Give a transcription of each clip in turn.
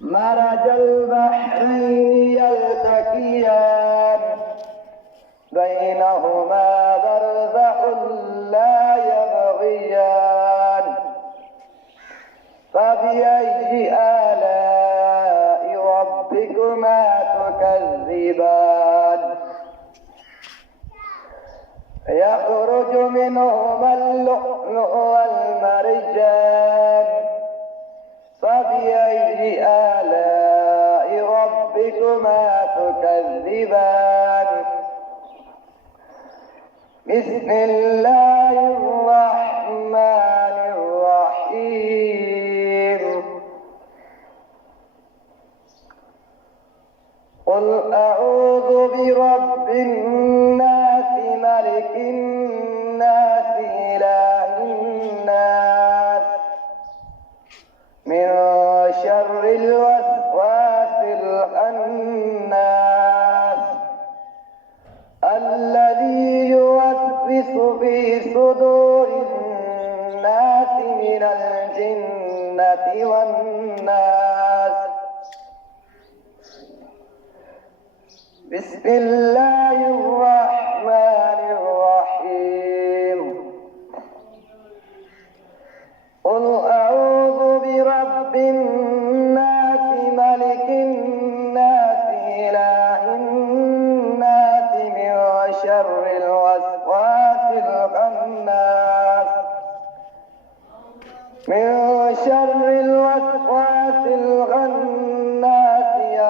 مرج البحرين يلتقيان بينهما برزخ لا يبغيان فبأي آلاء ربكما تكذبان يخرج منهما اللؤلؤ والمرجان فبأي آلاء ربكما تكذبان بسم الله الرحمن الرحيم قل أعوذ برب الناس ملك الناس إله الناس من شر الوسواس الخناس الذي يوسوس في صدور الناس من الجنة والناس بسم الله الرحمن الرحيم قل أعوذ برب الناس ملك الناس إله الناس من شر الوسواس الخناس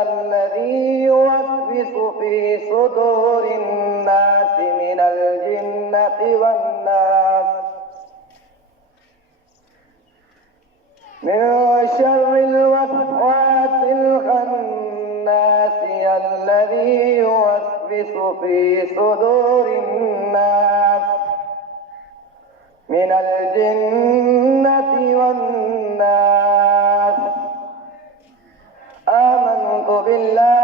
الذي يوسوس في صدور الناس من الجنة والناس من شر الوسواس الخناس الذي يوسوس في صدور الناس من الجنة والناس آمنت بالله